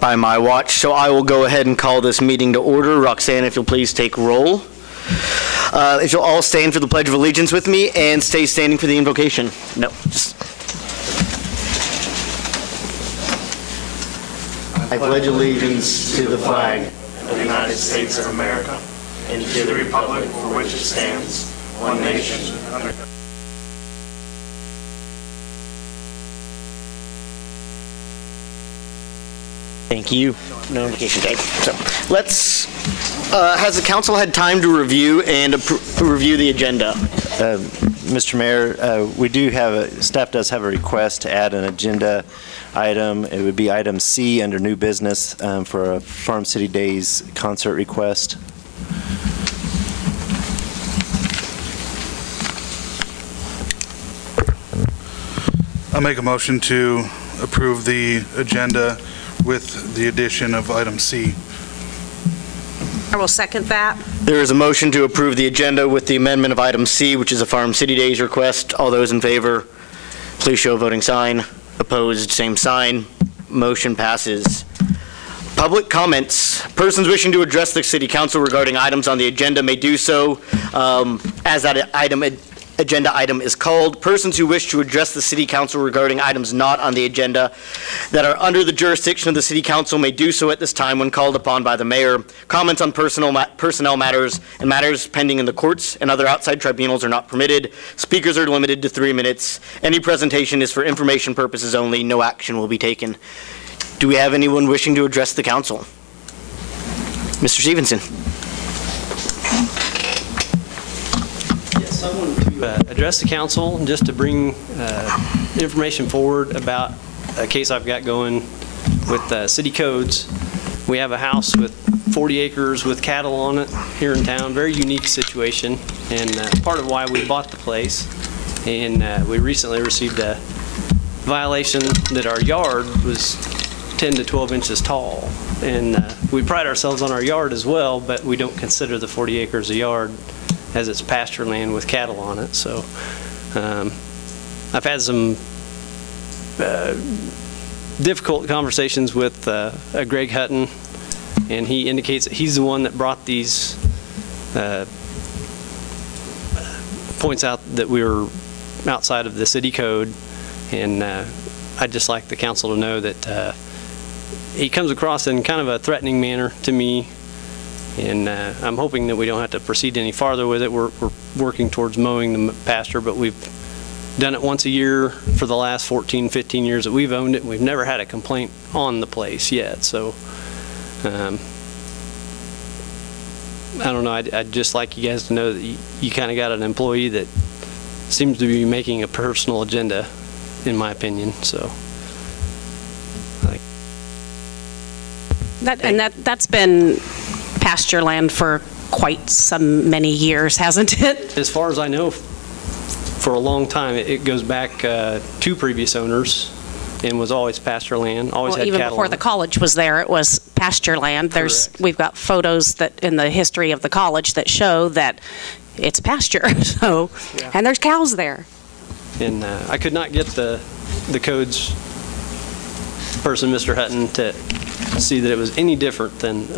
by my watch, so I will go ahead and call this meeting to order. Roxanne, if you'll please take roll. If you'll all stand for the Pledge of Allegiance with me and stay standing for the invocation. No, just... I pledge allegiance to the flag of the United States of America and to the republic for which it stands, one nation, under God. Thank you. No invocation tape. So let's, has the council had time to review and review the agenda? Mr. Mayor, we do have, staff does have a request to add an agenda item. It would be item C under new business for a Farm City Days concert request. I'll make a motion to approve the agenda with the addition of item C. I will second that. There is a motion to approve the agenda with the amendment of item C, which is a Farm City Days request. All those in favor, please show a voting sign. Opposed, same sign. Motion passes. Public comments. Persons wishing to address the City Council regarding items on the agenda may do so as that agenda item is called. Persons who wish to address the City Council regarding items not on the agenda that are under the jurisdiction of the City Council may do so at this time when called upon by the Mayor. Comments on personnel matters and matters pending in the courts and other outside tribunals are not permitted. Speakers are limited to 3 minutes. Any presentation is for information purposes only. No action will be taken. Do we have anyone wishing to address the Council? Mr. Stevenson. Yes, I wanted to address the council just to bring information forward about a case I've got going with city codes. We have a house with 40 acres with cattle on it here in town, very unique situation, and part of why we bought the place. And we recently received a violation that our yard was 10 to 12 inches tall. And we pride ourselves on our yard as well, but we don't consider the 40 acres a yard as it's pasture land with cattle on it. So I've had some difficult conversations with Greg Hutton, and he indicates that he's the one that brought these points out that we were outside of the city code. And I'd just like the council to know that he comes across in kind of a threatening manner to me. And I'm hoping that we don't have to proceed any farther with it. We're working towards mowing the pasture, but we've done it once a year for the last 14, 15 years that we've owned it. We've never had a complaint on the place yet. So I don't know. I'd just like you guys to know that you kind of got an employee that seems to be making a personal agenda, in my opinion. So. That's been pasture land for quite many years, hasn't it? As far as I know, for a long time. It goes back two previous owners and was always pasture land. Always had even cattle before the college was there, it was pasture land. We've got photos that in the history of the college that show that it's pasture. So, yeah. And there's cows there. And I could not get the codes person, Mr. Hutton, to see that it was any different than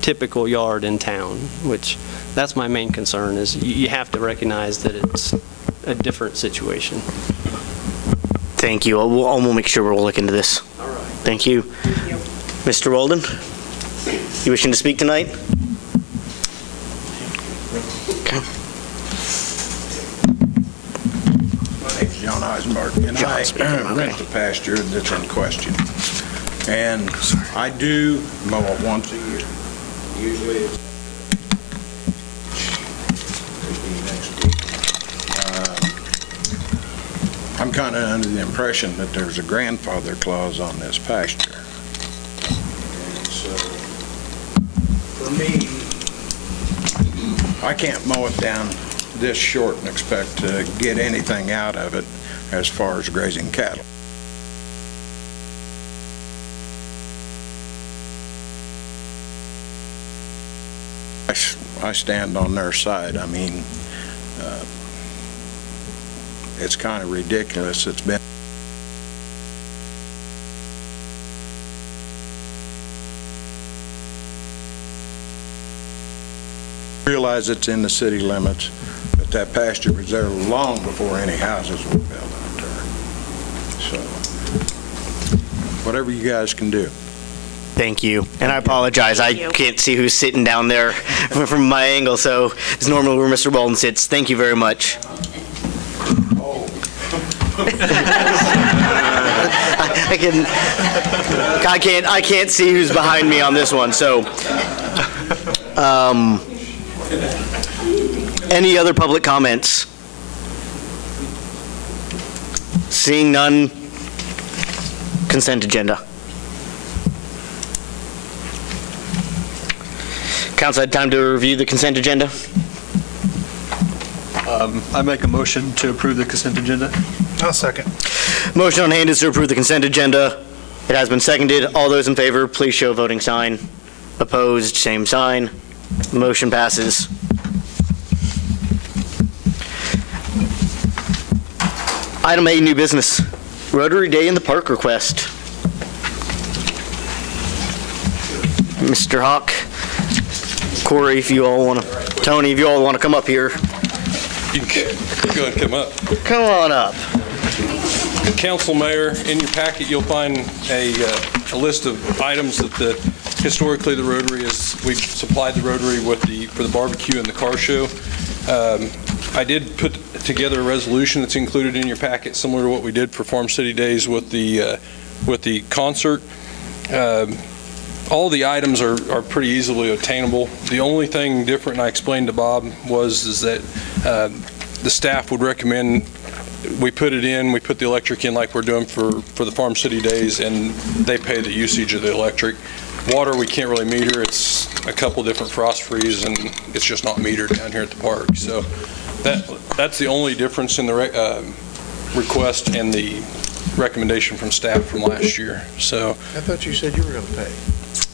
typical yard in town, which that's my main concern, is you have to recognize that it's a different situation. Thank you. We'll make sure we'll look into this. All right. Thank you. Thank you. Mr. Walden, you wishing to speak tonight? Okay. My name's John Eisenberg, and I rent the pasture that's in question. And I do mow it once a year. Usually it's could be next week. I'm kind of under the impression that there's a grandfather clause on this pasture. And so, for me, I can't mow it down this short and expect to get anything out of it as far as grazing cattle. I stand on their side. I mean, it's kind of ridiculous. It's been realize it's in the city limits, but that pasture was there long before any houses were built out there. So, whatever you guys can do. Thank you. And I apologize. I can't see who's sitting down there from my angle, so it's normally where Mr. Walden sits. Thank you very much. I can't see who's behind me on this one, so any other public comments? Seeing none, consent agenda. Council had time to review the consent agenda? I make a motion to approve the consent agenda. I'll second. Motion on hand is to approve the consent agenda. It has been seconded. All those in favor, please show voting sign. Opposed, same sign. Motion passes. Item A, new business. Rotary Day in the Park request. Mr. Hawk, Corey, if you all want to, Tony, if you all want to come up here. You can go ahead and come up. Come on up. Council, Mayor, in your packet you'll find a list of items that historically the Rotary we've supplied the Rotary with for the barbecue and the car show. I did put together a resolution that's included in your packet, similar to what we did for Farm City Days with the concert. All the items are pretty easily attainable. The only thing different, and I explained to Bob, is that the staff would recommend we put the electric in like we're doing for the Farm City Days, and they pay the usage of the electric. Water we can't really meter. It's a couple different frost frees, and it's just not metered down here at the park. So that's the only difference in the request and the recommendation from staff from last year. So I thought you said you were going to pay.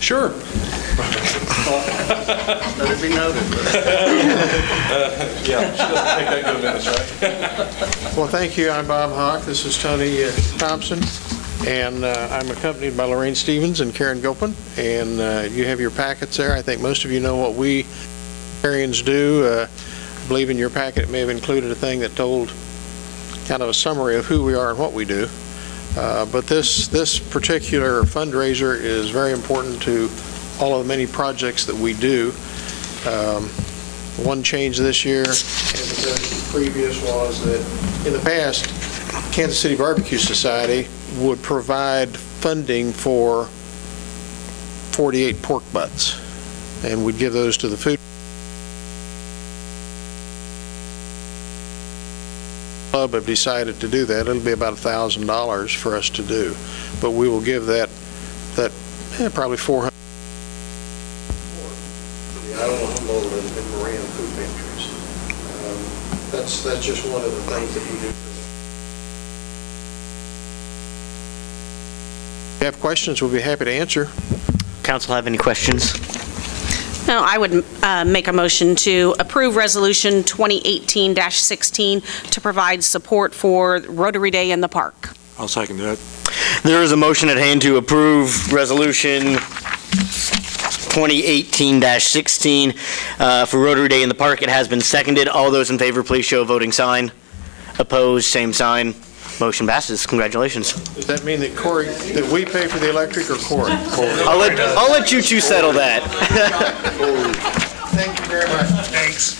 Sure. Let it be noted. Yeah, she doesn't take that good minutes, right? Well, thank you. I'm Bob Hawk. This is Tony Thompson, and I'm accompanied by Lorraine Stevens and Karen Gilpin, and you have your packets there. I think most of you know what we Rotarians do. I believe in your packet it may have included a thing that told kind of a summary of who we are and what we do. But this particular fundraiser is very important to all of the many projects that we do. One change this year and the previous was that in the past, Kansas City Barbecue Society would provide funding for 48 pork butts, and we'd give those to the food club. Have decided to do that. It'll be about $1,000 for us to do, but we will give that probably 400 the Iola, Humboldt, and Moran food pantries. That's just one of the things that we do. If you have questions, we'll be happy to answer. Council have any questions? No, I would make a motion to approve Resolution 2018-16 to provide support for Rotary Day in the park. I'll second that. There is a motion at hand to approve Resolution 2018-16 for Rotary Day in the park. It has been seconded. All those in favor, please show a voting sign. Opposed, same sign. Motion passes. Congratulations. Does that mean that Corey, that we pay for the electric, or Corey? I'll let you two settle that. Thank you very much. Thanks.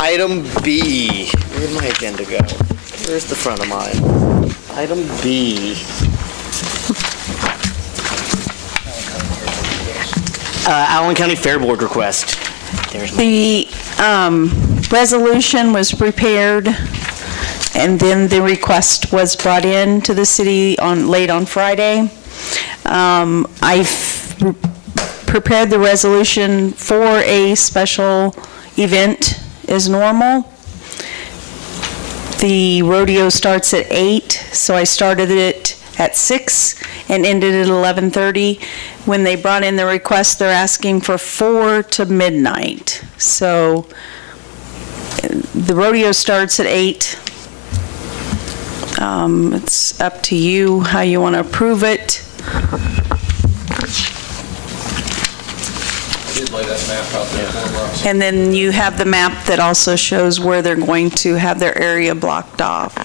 Item B. Where'd my agenda go? Where's the front of mine? Item B. Allen County Fair Board request. The resolution was prepared, and then the request was brought in to the city late on Friday. I've prepared the resolution for a special event as normal. The rodeo starts at 8, so I started it at 6 and ended at 11:30. When they brought in the request, they're asking for 4 to midnight. So the rodeo starts at 8. It's up to you how you want to approve it. lay that map out there for us. And then you have the map that also shows where they're going to have their area blocked off.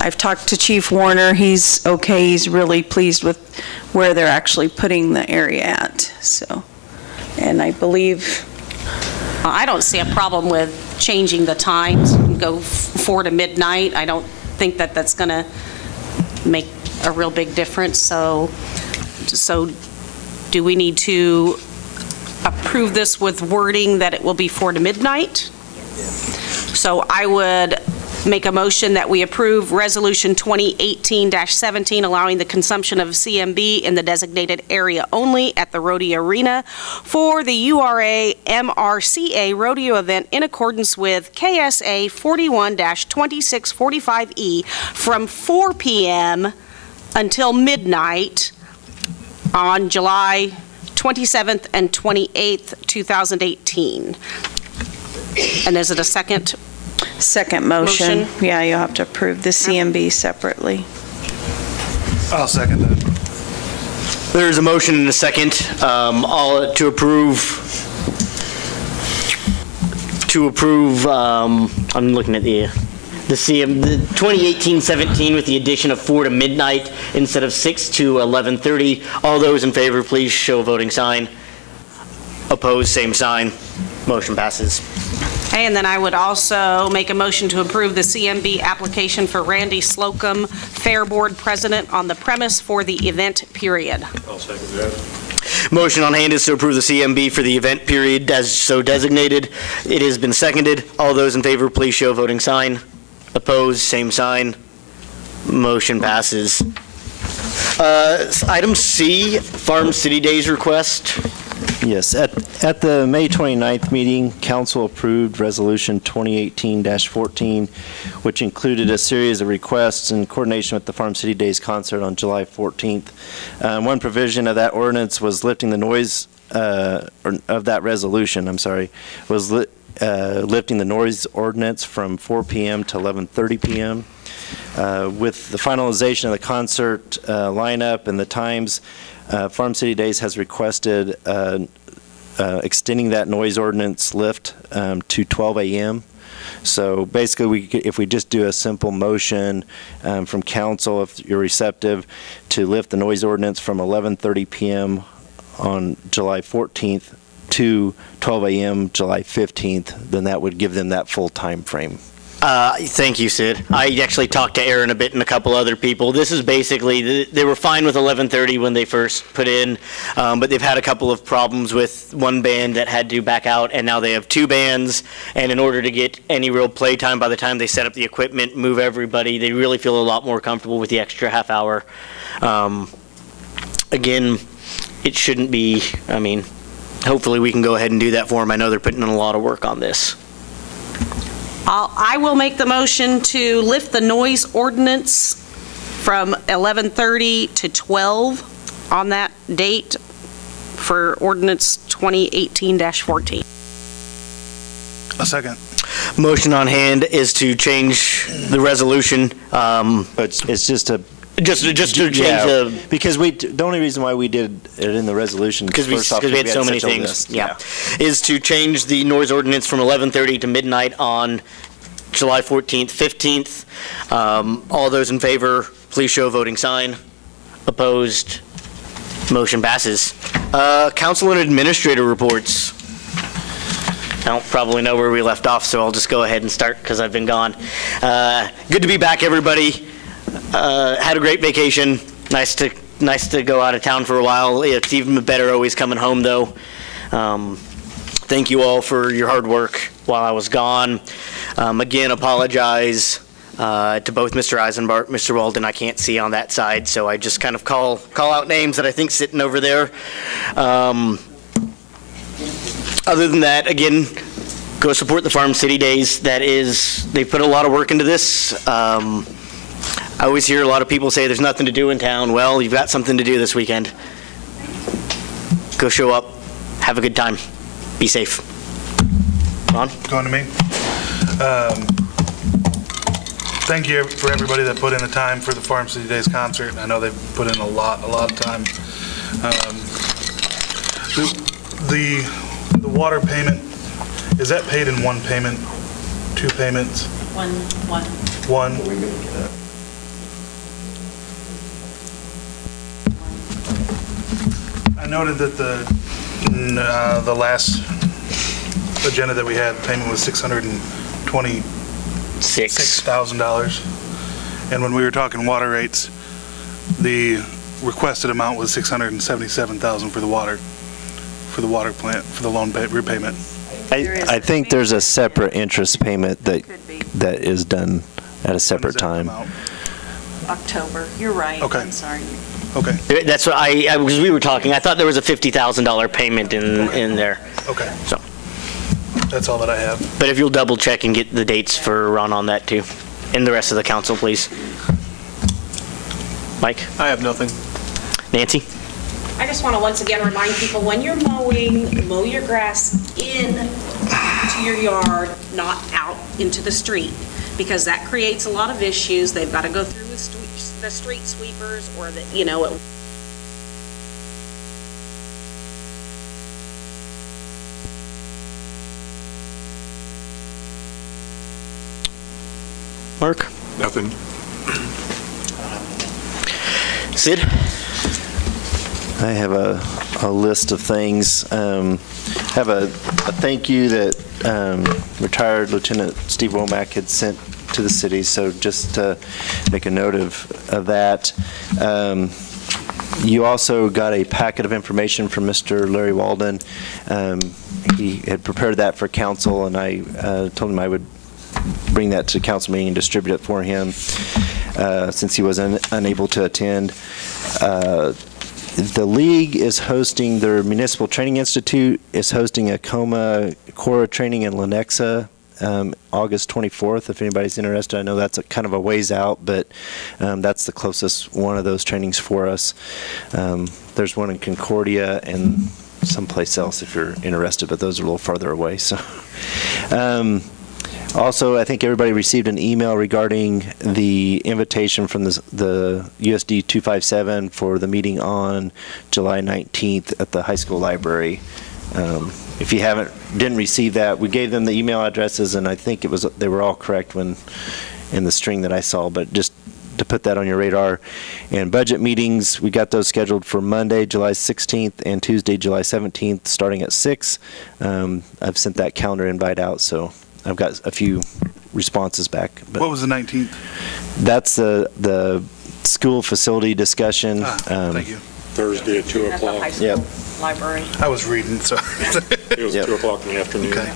I've talked to Chief Warner. He's okay. He's really pleased with where they're actually putting the area at. So, and I believe... I don't see a problem with changing the times, go 4 to midnight. I don't think that that's going to make a real big difference. So do we need to approve this with wording that it will be 4 to midnight? So I would make a motion that we approve Resolution 2018-17, allowing the consumption of CMB in the designated area only at the Rodeo Arena for the URA MRCA Rodeo event in accordance with KSA 41-2645E from 4 p.m. until midnight on July 27th and 28th, 2018. And is it a second? Second motion. Yeah, you'll have to approve the CMB separately. I'll second that. There's a motion and a second, all to approve, I'm looking at the 2018-17 with the addition of 4 to midnight instead of 6 to 11:30. All those in favor, please show a voting sign. Opposed, same sign. Motion passes. Okay, and then I would also make a motion to approve the CMB application for Randy Slocum, Fair Board President, on the premise for the event period. I'll second that. Motion on hand is to approve the CMB for the event period as so designated. It has been seconded. All those in favor, please show a voting sign. Opposed, same sign. Motion passes. Item C, Farm City Days request. Yes, at the May 29th meeting, council approved Resolution 2018-14, which included a series of requests in coordination with the Farm City Days concert on July 14th. One provision of that ordinance was lifting the noise, of that resolution, I'm sorry, was lifting the noise ordinance from 4 p.m. to 11:30 p.m. With the finalization of the concert lineup and the times, Farm City Days has requested extending that noise ordinance lift to 12 a.m. So basically, if we just do a simple motion from council, if you're receptive, to lift the noise ordinance from 11:30 p.m. on July 14th to 12 a.m. July 15th, then that would give them that full time frame. Thank you, Sid. I actually talked to Aaron a bit and a couple other people. This is basically, they were fine with 11:30 when they first put in, but they've had a couple of problems with one band that had to back out, and now they have 2 bands, and in order to get any real play time by the time they set up the equipment, move everybody, they really feel a lot more comfortable with the extra half hour. Again, it shouldn't be, I mean, hopefully we can go ahead and do that for them. I know they're putting in a lot of work on this. I will make the motion to lift the noise ordinance from 11:30 to 12 on that date for ordinance 2018-14. A second. Motion on hand is to change the resolution. But it's just a Just to change the... Because the only reason why we did it in the resolution, because we had so many things, is to change the noise ordinance from 11:30 to midnight on July 14th, 15th. All those in favor, please show a voting sign. Opposed, motion passes. Council and administrator reports. I don't probably know where we left off, so I'll just go ahead and start because I've been gone. Good to be back, everybody. Had a great vacation. Nice to go out of town for a while. It's even better always coming home, though. Thank you all for your hard work while I was gone. Again, apologize to both Mr. Eisenbart, Mr. Walden. I can't see on that side, so I just kind of call out names that I think sitting over there. Other than that, again, go support the Farm City Days. They put a lot of work into this. I always hear a lot of people say there's nothing to do in town. Well, you've got something to do this weekend. Go show up. Have a good time. Be safe. Ron? Going to me. Thank you for everybody that put in the time for the Farm City Days concert. I know they've put in a lot of time. The water payment, is that paid in one payment, two payments? One. One? I noted that the last agenda that we had, payment was $626,000. And when we were talking water rates, the requested amount was $677,000 for the water plant, for the loan repayment. I think there's a separate interest payment that is done at a separate time. October, you're right. Okay. I'm sorry. Okay. That's what because we were talking, I thought there was a $50,000 payment in there. Okay. So, that's all that I have. but if you'll double check and get the dates for Ron on that too, and the rest of the council, please. Mike? I have nothing. Nancy? I just want to once again remind people, when you're mowing, mow your grass in to your yard, not out into the street, because that creates a lot of issues. They've got to go through the street sweepers or the, Mark? Nothing. Sid? I have a list of things. Have a thank you that retired Lieutenant Steve Womack had sent to the city, so just to make a note of that. You also got a packet of information from Mr. Larry Walden. He had prepared that for council, and I told him I would bring that to council meeting and distribute it for him since he was unable to attend. The league is hosting, their Municipal Training Institute is hosting a COMA Cora training in Lenexa August 24th, if anybody's interested. I know that's kind of a ways out, but that's the closest one of those trainings for us. There's one in Concordia and someplace else if you're interested, but those are a little farther away. So. Also, I think everybody received an email regarding the invitation from the USD 257 for the meeting on July 19th at the high school library. If you didn't receive that, we gave them the email addresses, and I think they were all correct in the string that I saw, but just to put that on your radar. And budget meetings, we got those scheduled for Monday, July 16th, and Tuesday, July 17th, starting at 6. I've sent that calendar invite out, so I've got a few responses back. But what was the 19th? That's the school facility discussion. Thank you. Thursday at 2 at the high o'clock. school library. I was reading, so. It was 2 o'clock in the afternoon. Okay.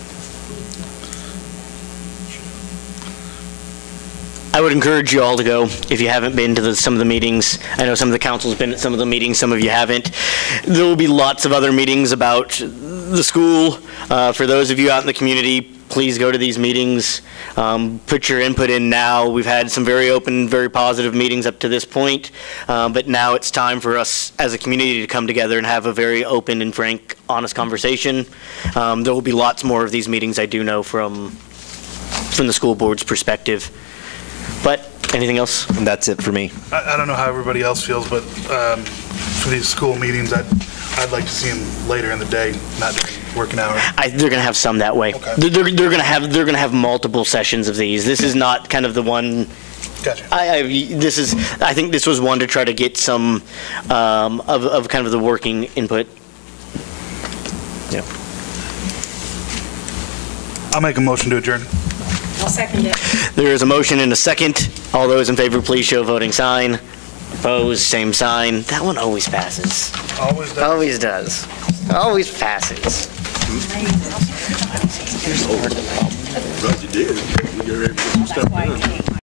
I would encourage you all to go if you haven't been to some of the meetings. I know some of the council's been at some of the meetings, some of you haven't. There will be lots of other meetings about the school. For those of you out in the community, please go to these meetings. Put your input in now. We've had some very open, very positive meetings up to this point, but now it's time for us as a community to come together and have a very open and frank, honest conversation. There will be lots more of these meetings, I do know, from the school board's perspective. But anything else? And that's it for me. I don't know how everybody else feels, but for these school meetings, I'd like to see them later in the day, not during working hours. They're going to have some that way. Okay. They're going to have multiple sessions of these. This is not kind of the one. Gotcha. I think this was one to try to get some of kind of the working input. Yeah. I'll make a motion to adjourn. I'll second it. There is a motion and a second. All those in favor, please show voting sign. Opposed, same sign. That one always passes. Always does. Always does. Always passes. Well, you did. You got ready to get some stuff done.